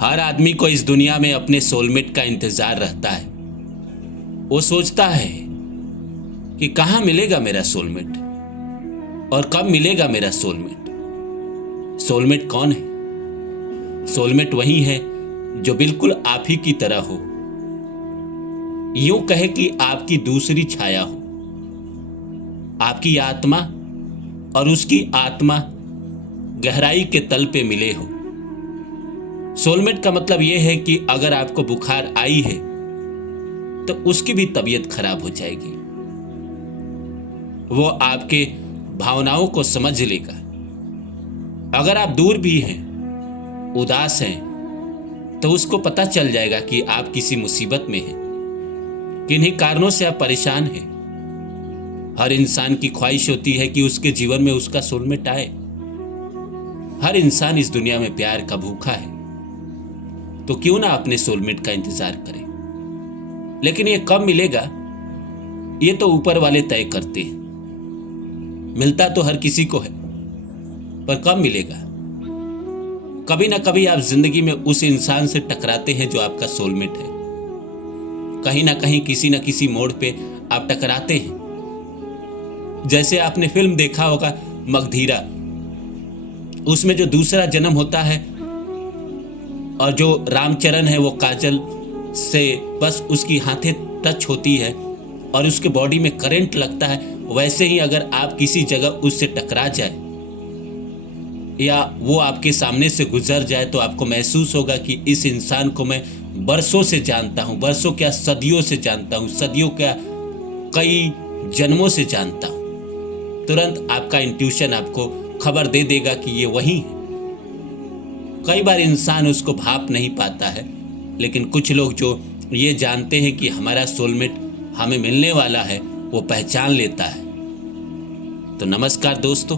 हर आदमी को इस दुनिया में अपने सोलमेट का इंतजार रहता है। वो सोचता है कि कहाँ मिलेगा मेरा सोलमेट और कब मिलेगा मेरा सोलमेट। सोलमेट कौन है? सोलमेट वही है जो बिल्कुल आप ही की तरह हो, यूं कहे कि आपकी दूसरी छाया हो। आपकी आत्मा और उसकी आत्मा गहराई के तल पे मिले हो। सोलमेट का मतलब यह है कि अगर आपको बुखार आई है तो उसकी भी तबीयत खराब हो जाएगी। वो आपके भावनाओं को समझ लेगा। अगर आप दूर भी हैं, उदास हैं, तो उसको पता चल जाएगा कि आप किसी मुसीबत में हैं, किन्हीं कारणों से आप परेशान हैं। हर इंसान की ख्वाहिश होती है कि उसके जीवन में उसका सोलमेट आए। हर इंसान इस दुनिया में प्यार का भूखा है, तो क्यों ना अपने सोलमेट का इंतजार करें। लेकिन ये कब मिलेगा, ये तो ऊपर वाले तय करते हैं। मिलता तो हर किसी को है, पर कब मिलेगा? कभी ना कभी आप जिंदगी में उस इंसान से टकराते हैं जो आपका सोलमेट है। कहीं ना कहीं किसी न किसी मोड़ पे आप टकराते हैं। जैसे आपने फिल्म देखा होगा मगधीरा, उसमें जो दूसरा जन्म होता है और जो रामचरण है वो काजल से बस उसकी हाथें टच होती है और उसके बॉडी में करंट लगता है। वैसे ही अगर आप किसी जगह उससे टकरा जाए या वो आपके सामने से गुजर जाए तो आपको महसूस होगा कि इस इंसान को मैं बरसों से जानता हूं, बरसों क्या सदियों से जानता हूं, सदियों क्या कई जन्मों से जानता हूं। तुरंत आपका इंट्यूशन आपको खबर दे देगा कि ये वही है। कई बार इंसान उसको भाप नहीं पाता है, लेकिन कुछ लोग जो ये जानते हैं कि हमारा सोलमेट हमें मिलने वाला है, वो पहचान लेता है। तो नमस्कार दोस्तों,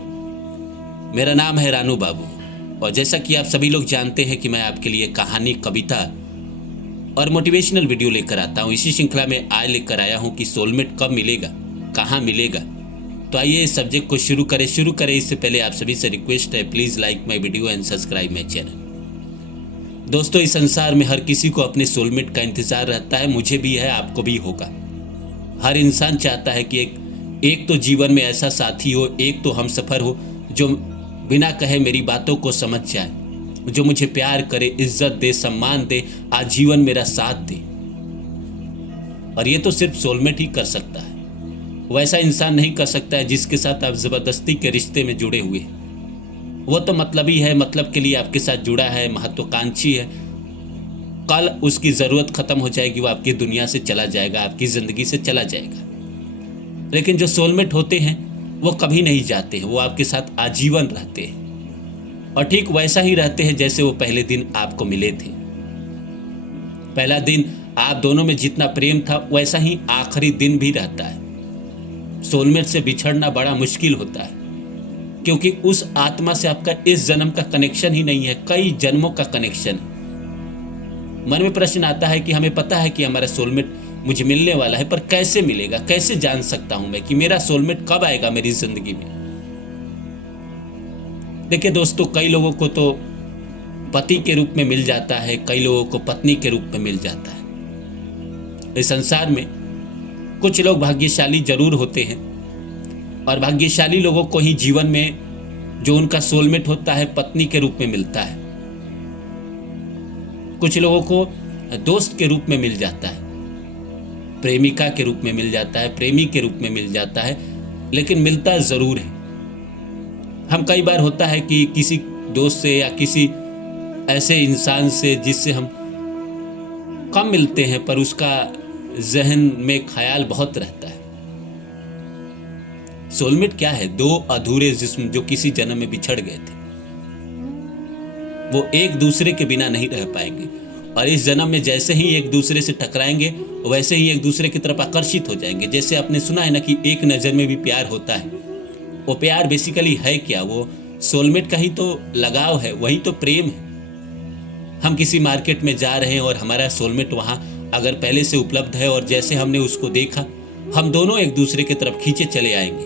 मेरा नाम है रानू बाबू और जैसा कि आप सभी लोग जानते हैं कि मैं आपके लिए कहानी, कविता और मोटिवेशनल वीडियो लेकर आता हूँ। इसी श्रृंखला में आज लेकर आया हूँ कि सोलमेट कब मिलेगा, कहाँ मिलेगा। तो आइए इस सब्जेक्ट को शुरू करें। इससे पहले आप सभी से रिक्वेस्ट है, please like my video and subscribe my channel. दोस्तों, इस संसार में हर किसी को अपने सोलमेट का इंतजार रहता है। मुझे भी है, आपको भी होगा। हर इंसान चाहता है कि एक तो जीवन में ऐसा साथी हो, एक तो हमसफर हो जो बिना कहे मेरी बातों को समझ जाए, जो मुझे प्यार करे, इज्जत दे, सम्मान दे, आजीवन मेरा साथ दे। और ये तो सिर्फ सोलमेट ही कर सकता है। वैसा इंसान नहीं कर सकता है जिसके साथ आप जबरदस्ती के रिश्ते में जुड़े हुए हैं। वो तो मतलबी है, मतलब के लिए आपके साथ जुड़ा है, महत्वाकांक्षी है। कल उसकी ज़रूरत ख़त्म हो जाएगी, वो आपकी दुनिया से चला जाएगा, आपकी ज़िंदगी से चला जाएगा। लेकिन जो सोलमेट होते हैं वो कभी नहीं जाते हैं, वो आपके साथ आजीवन रहते हैं। और ठीक वैसा ही रहते हैं जैसे वो पहले दिन आपको मिले थे। पहला दिन आप दोनों में जितना प्रेम था वैसा ही आखिरी दिन भी रहता है। सोलमेट से बिछड़ना बड़ा मुश्किल होता है, क्योंकि उस आत्मा से आपका इस जन्म का कनेक्शन ही नहीं है, कई जन्मों का कनेक्शन है। मन में प्रश्न आता है कि हमें पता है कि हमारा सोलमेट मुझे मिलने वाला है, पर कैसे मिलेगा, कैसे जान सकता हूं मैं कि मेरा सोलमेट कब आएगा मेरी जिंदगी में। देखिए दोस्तों, कई लोगों को तो पति के रूप में मिल जाता है, कई लोगों को पत्नी के रूप में मिल जाता है। इस संसार में कुछ लोग भाग्यशाली जरूर होते हैं और भाग्यशाली लोगों को ही जीवन में जो उनका सोलमेट होता है पत्नी के रूप में मिलता है। कुछ लोगों को दोस्त के रूप में मिल जाता है, प्रेमिका के रूप में मिल जाता है, प्रेमी के रूप में मिल जाता है, लेकिन मिलता जरूर है। हम कई बार होता है कि किसी दोस्त से या किसी ऐसे इंसान से जिससे हम कम मिलते हैं, पर उसका जहन में ख्याल बहुत रहता है। सोलमेट क्या है? दो अधूरे जिस्म जो किसी जन्म में बिछड़ गए थे, वो एक दूसरे के बिना नहीं रह पाएंगे और इस जन्म में जैसे ही एक दूसरे से टकराएंगे वैसे ही एक दूसरे की तरफ आकर्षित हो जाएंगे। जैसे आपने सुना है ना कि एक नज़र में भी प्यार होता है। वो प्यार बेसिकली है क्या? वो सोलमेट का ही तो लगाव है, वही तो प्रेम है। हम किसी मार्केट में जा रहे हैं और हमारा सोलमेट वहाँ अगर पहले से उपलब्ध है और जैसे हमने उसको देखा, हम दोनों एक दूसरे की तरफ खींचे चले आएंगे।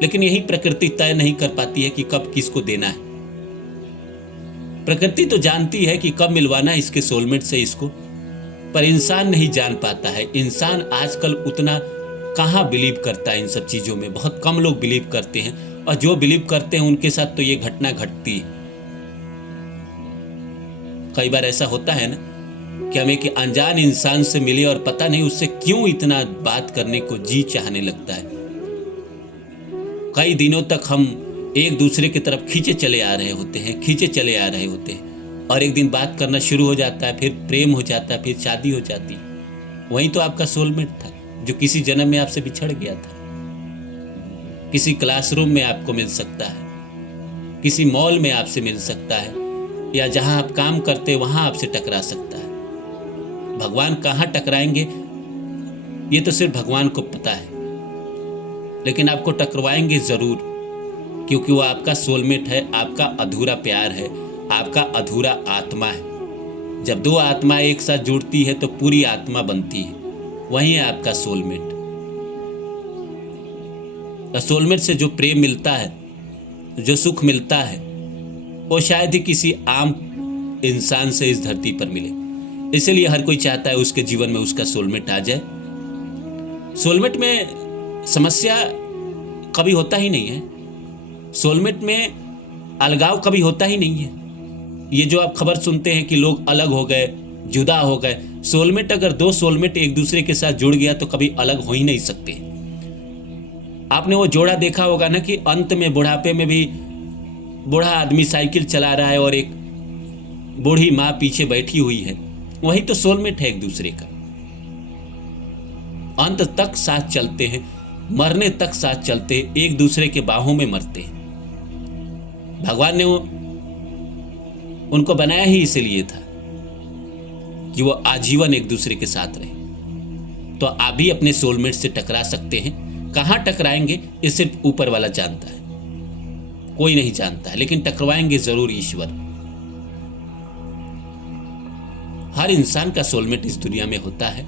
लेकिन यही प्रकृति तय नहीं कर पाती है कि कब किसको देना है। प्रकृति तो जानती है कि कब मिलवाना है इसके सोलमेट से इसको, पर इंसान नहीं जान पाता है। इंसान आजकल उतना कहाँ बिलीव करता है इन सब चीज़ों में, बहुत कम लोग बिलीव करते हैं, और जो बिलीव करते हैं उनके साथ तो ये घटना घटती है। कई बार ऐसा होता है ना कि हमें कि अनजान इंसान से मिले और पता नहीं उससे क्यों इतना बात करने को जी चाहने लगता है। कई दिनों तक हम एक दूसरे की तरफ खींचे चले आ रहे होते हैं, और एक दिन बात करना शुरू हो जाता है, फिर प्रेम हो जाता है, फिर शादी हो जाती है। वही तो आपका सोलमेट था जो किसी जन्म में आपसे बिछड़ गया था। किसी क्लासरूम में आपको मिल सकता है, किसी मॉल में आपसे मिल सकता है, या जहां आप काम करते वहां आपसे टकरा सकता है। भगवान कहाँ टकराएंगे ये तो सिर्फ भगवान को पता है, लेकिन आपको टकराएंगे जरूर, क्योंकि वो आपका सोलमेट है, आपका अधूरा प्यार है, आपका अधूरा आत्मा है। जब दो आत्मा एक साथ जुड़ती है तो पूरी आत्मा बनती है, वही है आपका सोलमेट। सोलमेट से जो प्रेम मिलता है, जो सुख मिलता है, वो शायद ही किसी आम इंसान से इस धरती पर मिले। इसलिए हर कोई चाहता है उसके जीवन में उसका सोलमेट आ जाए। सोलमेट में समस्या कभी होता ही नहीं है, सोलमेट में अलगाव कभी होता ही नहीं है। ये जो आप खबर सुनते हैं कि लोग अलग हो गए, जुदा हो गए, सोलमेट अगर दो सोलमेट एक दूसरे के साथ जुड़ गया तो कभी अलग हो ही नहीं सकते। आपने वो जोड़ा देखा होगा ना कि अंत में बुढ़ापे में भी बूढ़ा आदमी साइकिल चला रहा है और एक बूढ़ी माँ पीछे बैठी हुई है, वही तो सोलमेट है एक दूसरे का। अंत तक साथ चलते हैं, मरने तक साथ चलते हैं, एक दूसरे के बाहों में मरते हैं। भगवान ने उनको बनाया ही इसीलिए था कि वो आजीवन एक दूसरे के साथ रहे। तो आप भी अपने सोलमेट से टकरा सकते हैं। कहाँ टकराएंगे ये सिर्फ ऊपर वाला जानता है, कोई नहीं जानता है, लेकिन टकराएंगे जरूर ईश्वर। हर इंसान का सोलमेट इस दुनिया में होता है।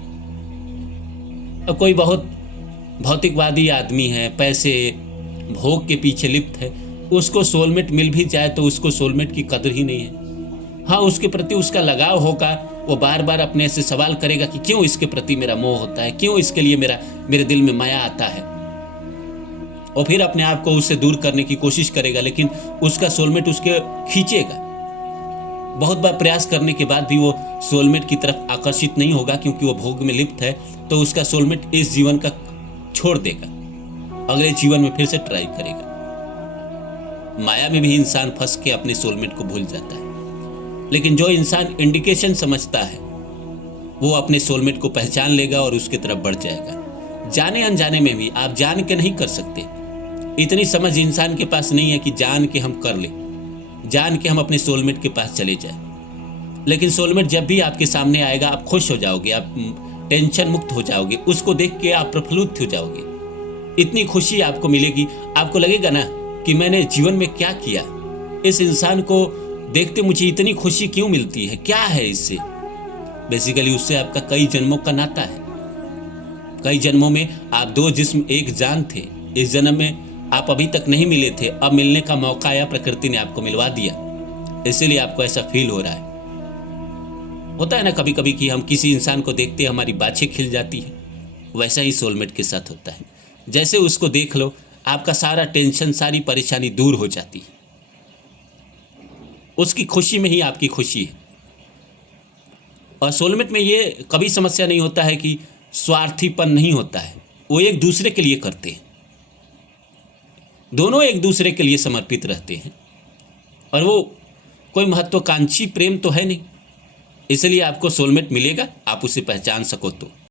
अब कोई बहुत भौतिकवादी आदमी है, पैसे भोग के पीछे लिप्त है, उसको सोलमेट मिल भी जाए तो उसको सोलमेट की कदर ही नहीं है। हाँ, उसके प्रति उसका लगाव होगा, वो बार बार अपने से सवाल करेगा कि क्यों इसके प्रति मेरा मोह होता है, क्यों इसके लिए मेरे दिल में माया आता है, और फिर अपने आप को उससे दूर करने की कोशिश करेगा, लेकिन उसका सोलमेट उसके खींचेगा। बहुत बार प्रयास करने के बाद भी वो सोलमेट की तरफ आकर्षित नहीं होगा, क्योंकि वो भोग में लिप्त है। तो उसका सोलमेट इस जीवन का छोड़ देगा, अगले जीवन में फिर से ट्राई करेगा। माया में भी इंसान फंस के अपने सोलमेट को भूल जाता है, लेकिन जो इंसान इंडिकेशन समझता है वो अपने सोलमेट को पहचान लेगा और उसकी तरफ बढ़ जाएगा। जाने अनजाने में भी आप जान के नहीं कर सकते, इतनी समझ इंसान के पास नहीं है कि जान के हम कर ले, जान के हम अपने सोलमेट के पास चले जाए। लेकिन सोलमेट जब भी आपके सामने आएगा आप खुश हो जाओगे, आप टेंशन मुक्त हो जाओगे, उसको देख के आप प्रफुल्लित हो जाओगे। इतनी खुशी आपको मिलेगी, आपको लगेगा ना कि मैंने जीवन में क्या किया, इस इंसान को देखते मुझे इतनी खुशी क्यों मिलती है, क्या है इससे। बेसिकली उससे आपका कई जन्मों का नाता है। कई जन्मों में आप दो जिस्म एक जान थे, इस जन्म में आप अभी तक नहीं मिले थे, अब मिलने का मौका आया, प्रकृति ने आपको मिलवा दिया, इसीलिए आपको ऐसा फील हो रहा है। होता है ना कभी कभी कि हम किसी इंसान को देखते हैं हमारी बाछें खिल जाती है, वैसा ही सोलमेट के साथ होता है। जैसे उसको देख लो आपका सारा टेंशन, सारी परेशानी दूर हो जाती है। उसकी खुशी में ही आपकी खुशी है। और सोलमेट में ये कभी समस्या नहीं होता है कि स्वार्थीपन नहीं होता है, वो एक दूसरे के लिए करते हैं, दोनों एक दूसरे के लिए समर्पित रहते हैं, और वो कोई महत्वाकांक्षी प्रेम तो है नहीं। इसलिए आपको सोलमेट मिलेगा, आप उसे पहचान सको तो।